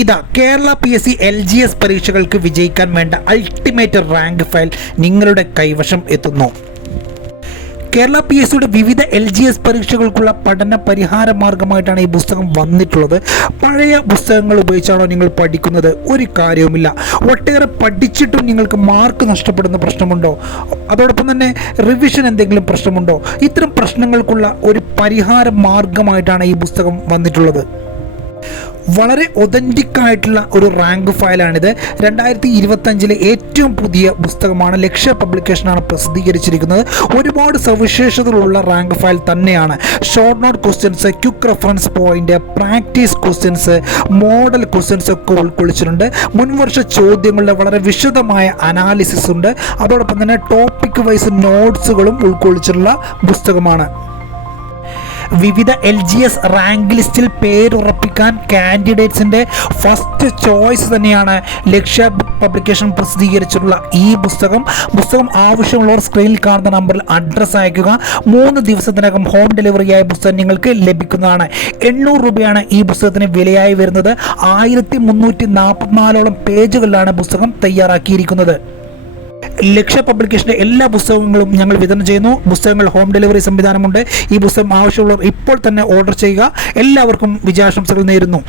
ഇതാ Kerala PSC LGS പരീക്ഷകൾക്ക് വിജയിക്കാൻ വേണ്ട അൾട്ടിമേറ്റ് റാങ്ക് ഫയൽ നിങ്ങളുടെ കൈവശം എത്തുന്നു. കേരള PSCയുടെ വിവിധ LGS പരീക്ഷകൾക്കുള്ള പഠന പരിഹാര മാർഗമായിട്ടാണ് ഈ പുസ്തകം വന്നിട്ടുള്ളത്. പഴയ പുസ്തകങ്ങൾ ഉപയോഗിച്ചാണോ നിങ്ങൾ പഠിക്കുന്നത്? ഒരു കാര്യവുമില്ല. ഒട്ടേറെ പഠിച്ചിട്ടും നിങ്ങൾക്ക് മാർക്ക് നഷ്ടപ്പെടുന്ന പ്രശ്നമുണ്ടോ? അതോടൊപ്പം തന്നെ റിവിഷൻ എന്തെങ്കിലും പ്രശ്നമുണ്ടോ? ഇത്തരം പ്രശ്നങ്ങൾക്കുള്ള ഒരു പരിഹാര മാർഗമായിട്ടാണ് ഈ പുസ്തകം വന്നിട്ടുള്ളത്. വളരെ ഒതൻറ്റിക് ആയിട്ടുള്ള ഒരു റാങ്ക് ഫയലാണിത്. 2025 ഏറ്റവും പുതിയ പുസ്തകമാണ്. ലക്ഷ്യ പബ്ലിക്കേഷനാണ് പ്രസിദ്ധീകരിച്ചിരിക്കുന്നത്. ഒരുപാട് സവിശേഷതകളുള്ള റാങ്ക് ഫയൽ തന്നെയാണ്. Short note questions, quick reference point, practice questions, model questions ഒക്കെ ഉൾക്കൊള്ളിച്ചിട്ടുണ്ട്. മുൻവർഷ ചോദ്യങ്ങളുടെ വളരെ വിശദമായ അനാലിസിസ് ഉണ്ട്. അതോടൊപ്പം തന്നെ ടോപ്പിക് വൈസ് നോട്ട്സുകളും ഉൾക്കൊള്ളിച്ചിട്ടുള്ള പുസ്തകമാണ്. വിവിധ LGS റാങ്ക് ലിസ്റ്റിൽ പേരുറപ്പിക്കാൻ കാൻഡിഡേറ്റ്സിൻ്റെ ഫസ്റ്റ് ചോയ്സ് തന്നെയാണ് ലക്ഷ്യ പബ്ലിക്കേഷൻ പ്രസിദ്ധീകരിച്ചിട്ടുള്ള ഈ പുസ്തകം. ആവശ്യമുള്ളവർ സ്ക്രീനിൽ കാണുന്ന നമ്പറിൽ അഡ്രസ്സ് അയക്കുക. 3 ദിവസത്തിനകം ഹോം ഡെലിവറിയായ പുസ്തകം നിങ്ങൾക്ക് ലഭിക്കുന്നതാണ്. 800 രൂപയാണ് ഈ പുസ്തകത്തിന് വിലയായി വരുന്നത്. 1344ഓളം പേജുകളിലാണ് പുസ്തകം തയ്യാറാക്കിയിരിക്കുന്നത്. ലക്ഷ്യ പബ്ലിക്കേഷൻ്റെ എല്ലാ പുസ്തകങ്ങളും ഞങ്ങൾ വിതരണം ചെയ്യുന്നു. പുസ്തകങ്ങൾ ഹോം ഡെലിവറി സംവിധാനമുണ്ട്. ഈ പുസ്തകം ആവശ്യമുള്ളവർ ഇപ്പോൾ തന്നെ ഓർഡർ ചെയ്യുക. എല്ലാവർക്കും വിജയാശംസകൾ നേരുന്നു.